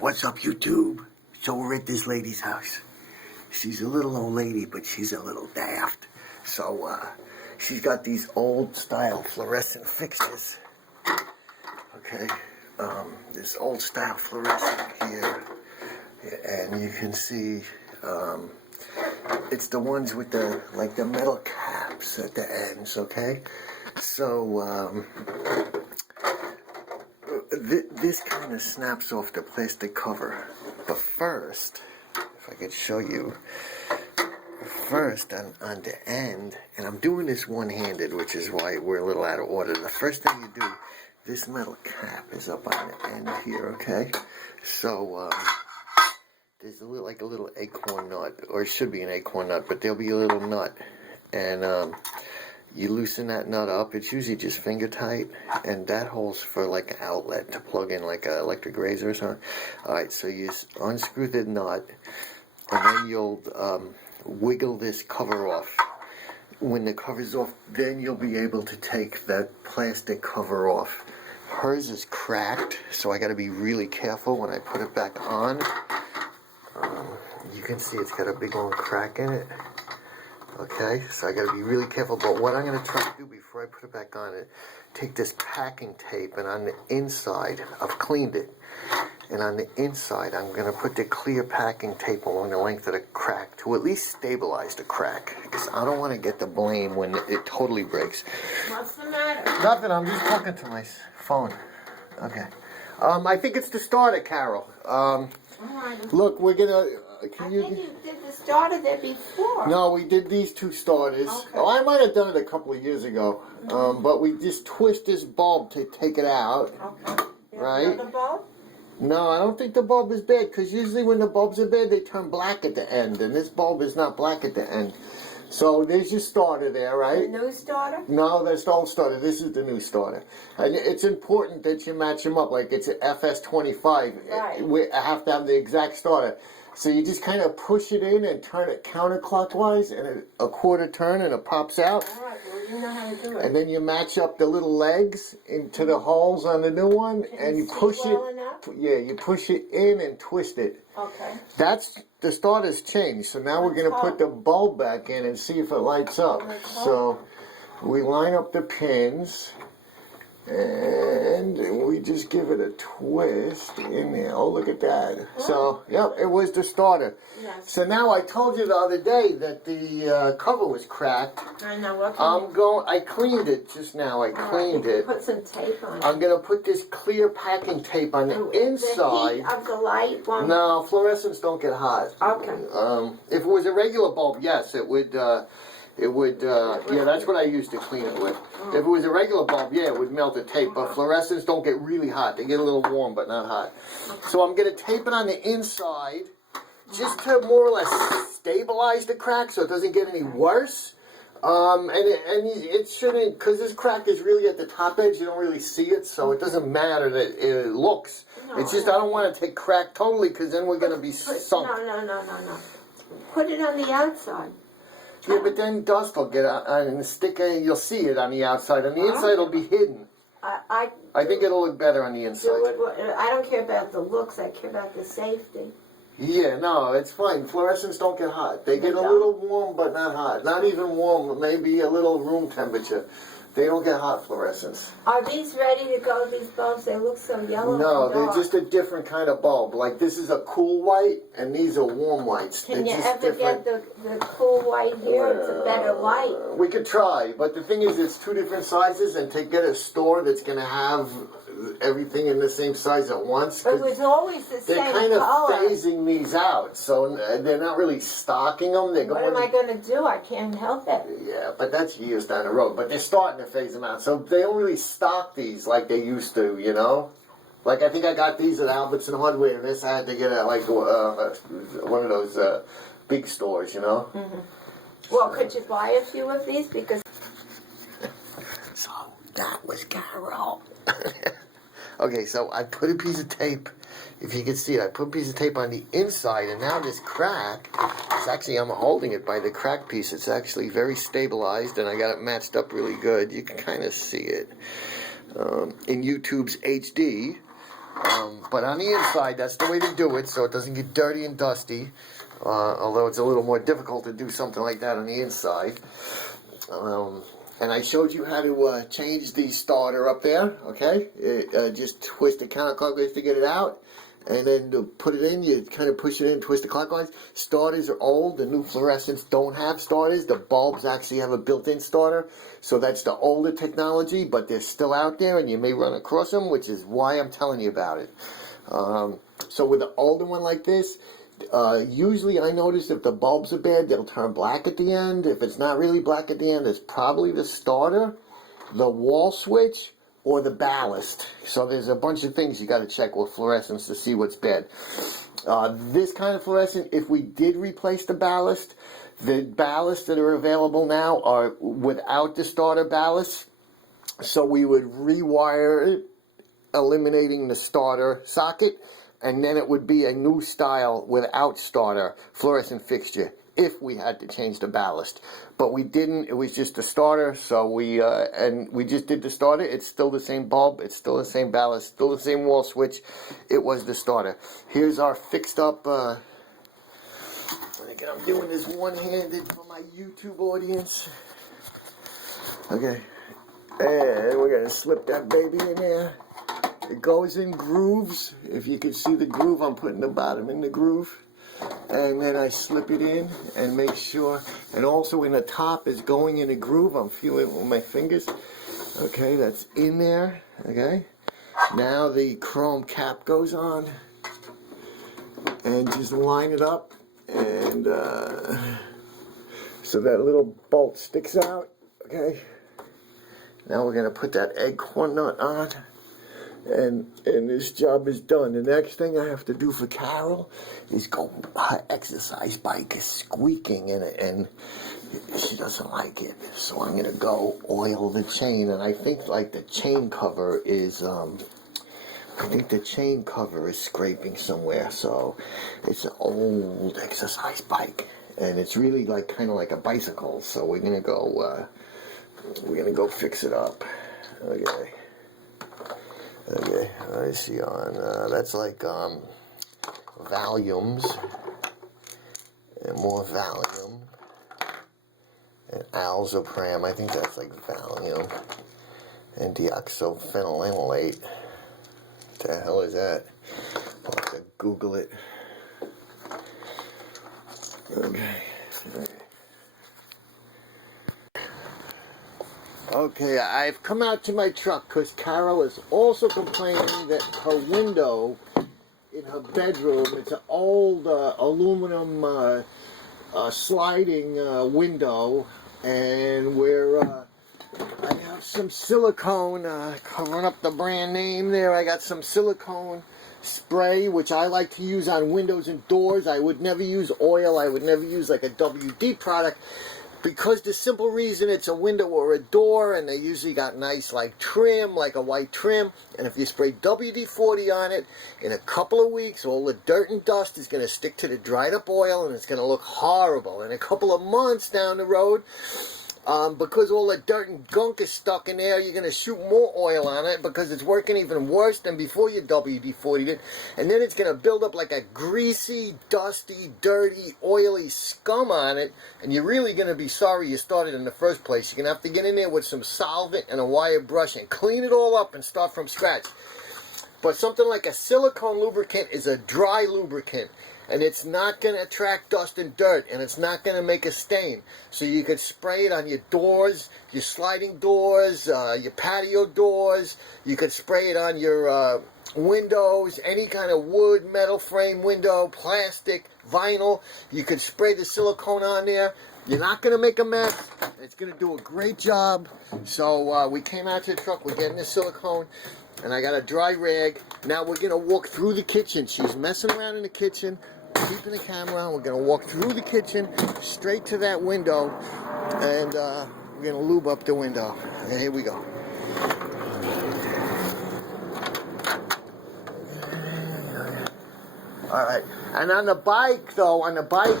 What's up, YouTube? So we're at this lady's house. She's a little old lady, but she's a little daft. So she's got these old style fluorescent fixtures. Okay, this old style fluorescent here, and you can see it's the ones with the the metal caps at the ends. Okay, so this kind of snaps off the plastic cover. But first, if I could show you, first on the end, and I'm doing this one-handed, which is why we're a little out of order. The first thing you do, this metal cap is up on the end here, okay? So there's a little acorn nut, or it should be an acorn nut, but there'll be a little nut, and you loosen that nut up. It's usually just finger tight, and that holds for like an outlet to plug in like an electric razor or something. Alright, so you unscrew the nut, and then you'll wiggle this cover off. When the cover's off, then you'll be able to take that plastic cover off. Hers is cracked, so I got to be really careful when I put it back on. You can see it's got a big old crack in it. Okay, so I got to be really careful. But what I'm going to try to do before I put it back on, take this packing tape, and on the inside, I've cleaned it. And on the inside, I'm going to put the clear packing tape along the length of the crack to at least stabilize the crack. Because I don't want to get the blame when it totally breaks. What's the matter? Nothing, I'm just talking to my phone. Okay. I think it's the starter, Carol. Look, we're going to... I think you did the starter there before. No, we did these two starters. Okay. Oh, I might have done it a couple of years ago. But we just twist this bulb to take it out. Okay. Right? Another bulb? No, I don't think the bulb is bad, because usually when the bulbs are bad, they turn black at the end, and this bulb is not black at the end. So there's your starter there, right? The new starter? No, that's the old starter. This is the new starter. And it's important that you match them up, like it's an FS25. Right. We have to have the exact starter. So you just kind of push it in and turn it counterclockwise, and a quarter turn, and it pops out. All right, well, you know how to do it. And then you match up the little legs into the holes on the new one, and you push well it. enough? Yeah, you push it in and twist it. Okay. That's the starter's changed. So now we're going to put the bulb back in and see if it lights up. So we line up the pins, and we just give it a twist in there. Oh, look at that. So, yep, it was the starter. Yes. So now I told you the other day that the cover was cracked. I know. What I cleaned it just now. I cleaned it. Put some tape on it. I'm going to put this clear packing tape on the inside. The heat of the light won't... No, fluorescents don't get hot. Okay. If it was a regular bulb, yes, it would, yeah, that's what I used to clean it with. If it was a regular bulb, yeah, it would melt the tape, but fluorescents don't get really hot. They get a little warm, but not hot. So I'm going to tape it on the inside, just to more or less stabilize the crack so it doesn't get any worse. And it shouldn't, because this crack is really at the top edge, you don't really see it, so it doesn't matter that it looks. It's just I don't want it to crack totally, because then we're going to be sunk. No. Put it on the outside. Yeah, but then dust will get out and stick. You'll see it on the outside. On the inside, it'll be hidden. I think it'll look better on the inside. I don't care about the looks. I care about the safety. Yeah, no, it's fine. Fluorescents don't get hot. They get a little warm, but not hot. Not even warm, maybe a little room temperature. They don't get hot, fluorescents. Are these ready to go, these bulbs? They look so yellow No, and dark. they're just a different kind of bulb. Like, this is a cool white, and these are warm whites. Can you ever get the cool white here? It's a better white. We could try, but the thing is, it's two different sizes, and to get a store that's going to have everything in the same size at once. It was always the same color. They're kind of phasing these out, so they're not really stocking them. What am I going to do? I can't help it. Yeah, but that's years down the road. But they're starting to phase them out, so they don't really stock these like they used to, you know? Like, I think I got these at Albertson Hardware, and this I had to get at, like, one of those big stores, you know? Mm-hmm. Well, could you buy a few of these? Because... So, that was Carol. Okay, so I put a piece of tape, if you can see it, I put a piece of tape on the inside, and now this crack, it's actually, I'm holding it by the crack piece, it's actually very stabilized, and I got it matched up really good. You can kind of see it. In YouTube's HD, But on the inside, that's the way to do it, so it doesn't get dirty and dusty. Although it's a little more difficult to do something like that on the inside. And I showed you how to change the starter up there, okay? Just twist it counterclockwise to get it out. And then to put it in, you kind of push it in, twist it clockwise. Starters are old. The new fluorescents don't have starters. The bulbs actually have a built-in starter. So that's the older technology, but they're still out there, and you may run across them, which is why I'm telling you about it. So with the older one like this, usually I notice if the bulbs are bad, they'll turn black at the end. If it's not really black at the end, it's probably the starter, the wall switch, or the ballast. So there's a bunch of things you got to check with fluorescents to see what's bad. This kind of fluorescent, if we did replace the ballasts that are available now are without the starter ballast. So we would rewire it, eliminating the starter socket, and then it would be a new style without starter fluorescent fixture if we had to change the ballast. But we didn't. It was just a starter, so we just did the starter. It's still the same bulb, it's still the same ballast, still the same wall switch. It was the starter. Here's our fixed up. Again, I'm doing this one-handed for my YouTube audience. Okay, and we're gonna slip that baby in there. It goes in grooves. If you can see the groove, I'm putting the bottom in the groove. And then I slip it in and make sure. And also in the top is going in a groove. I'm feeling it with my fingers. Okay, that's in there. Okay. Now the chrome cap goes on. And just line it up. And so that little bolt sticks out. Okay. Now we're going to put that egg corn nut on. And this job is done. The next thing I have to do for Carol is go, her exercise bike is squeaking and she doesn't like it. So I'm gonna go oil the chain, and I think like the chain cover is scraping somewhere. So it's an old exercise bike, and it's really like kind of like a bicycle. So we're gonna go fix it up. Okay. Okay, I see on, that's like, Valiums, and more Valium, and Alzapram, I think that's like Valium, and deoxyphenolate. What the hell is that? I'll have to Google it. Okay. Okay, I've come out to my truck because Carol is also complaining that her window in her bedroom, it's an old aluminum sliding window, and I have some silicone covering up the brand name there. I got some silicone spray, which I like to use on windows and doors. I would never use oil. I would never use like a WD product, because the simple reason it's a window or a door, and they usually got nice like trim, like a white trim, and if you spray WD-40 on it, in a couple of weeks all the dirt and dust is going to stick to the dried up oil, and it's going to look horrible. In a couple of months down the road, because all the dirt and gunk is stuck in there, you're going to shoot more oil on it because it's working even worse than before you WD-40'd it. And then it's going to build up like a greasy, dusty, dirty, oily scum on it. And you're really going to be sorry you started in the first place. You're going to have to get in there with some solvent and a wire brush and clean it all up and start from scratch. But something like a silicone lubricant is a dry lubricant. And it's not going to attract dust and dirt, and it's not going to make a stain. So you could spray it on your doors, your sliding doors, your patio doors. You could spray it on your windows, any kind of wood, metal frame window, plastic, vinyl. You could spray the silicone on there. You're not going to make a mess. It's going to do a great job. So we came out to the truck. We're getting the silicone. And I got a dry rag. Now we're going to walk through the kitchen. She's messing around in the kitchen, keeping the camera on. We're going to walk through the kitchen, straight to that window, and we're going to lube up the window. And here we go. All right. And on the bike, though,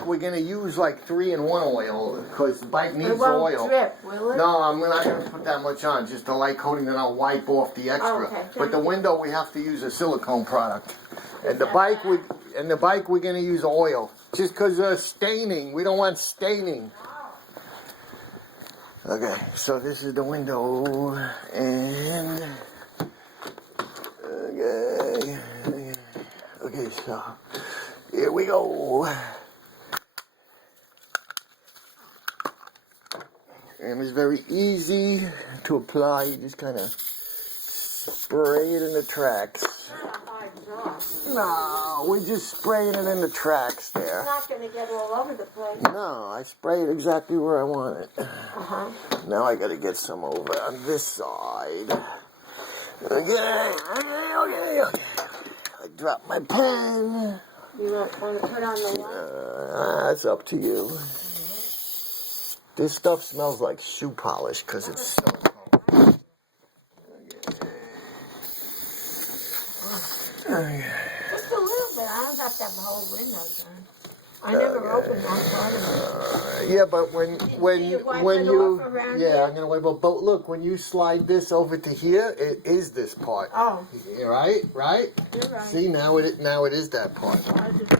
we're gonna use like 3-in-1 oil because the bike needs It won't oil. drip, will it? No, I'm not gonna put that much on. Just a light coating, then I'll wipe off the extra. Oh, okay. But the window, we have to use a silicone product. And the bike, we're gonna use oil. Just because staining, we don't want staining. Okay, so this is the window, and okay, so here we go. And it's very easy to apply. You just kind of spray it in the tracks. No, we're just spraying it in the tracks there. It's not going to get all over the place. No, I sprayed exactly where I want it. Uh-huh. Now I gotta get some over on this side. Okay. I dropped my pen. You want to put on the what? That's up to you. This stuff smells like shoe polish because it's so cold. Okay. Just a little bit. I don't have to have the whole window done. I never opened that part of it. Yeah, but when you wipe when it you off around yeah, here? I'm gonna wipe it. But look, when you slide this over to here, it is this part. Oh. Right? You're right. See, now it is that part. I just,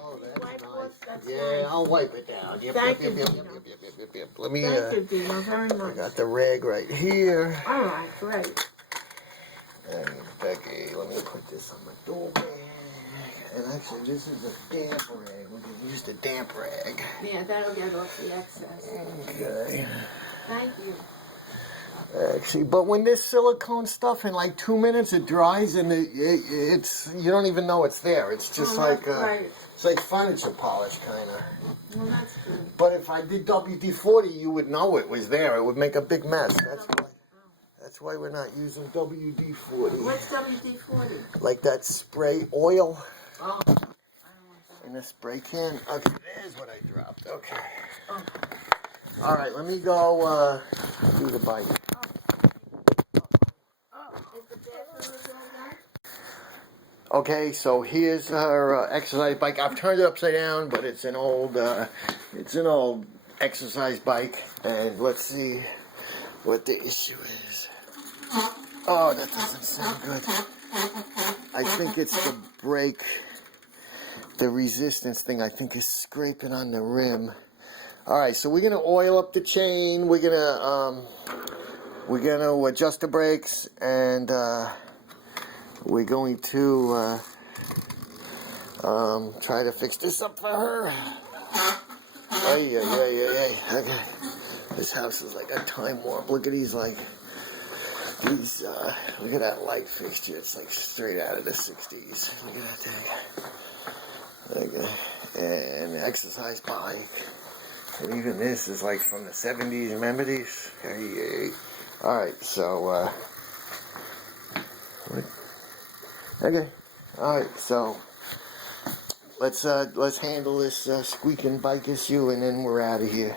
Oh, that's wipe nice. off, that's Yeah, nice. I'll wipe it down. Yep, Thank yep, you, yep, Dino. yep. Let me. Thank you, Dino, very I much. got the rag right here. All right, great. And Becky, let me put this on my door bag. And actually, this is a damp rag. We can use the damp rag. Yeah, that'll get off the excess. Okay. Thank you. Actually, but when this silicone stuff in like 2 minutes it dries and it's you don't even know it's there. It's just like right. it's like furniture polish kind of. Well, that's good. But if I did WD-40, you would know it was there. It would make a big mess. That's why we're not using WD-40. What's WD-40? Like that spray oil Oh. in a spray can. Okay, there's what I dropped. Okay. Oh. All right, let me go do the bike. Is the bathroom all done? Okay, so here's our exercise bike. I've turned it upside down, but it's an old exercise bike. And let's see what the issue is. Oh, that doesn't sound good. I think it's the brake, the resistance thing. I think is scraping on the rim. All right, so we're gonna oil up the chain. We're gonna adjust the brakes, and we're going to try to fix this up for her. Ay. Okay. This house is like a time warp. Look at these look at that light fixture. It's like straight out of the 60s. Look at that thing. Okay. And the exercise bike. And even this is like from the 70s. Remember these? Hey. Alright, so, okay. Alright, so let's handle this squeaking bike issue and then we're out of here.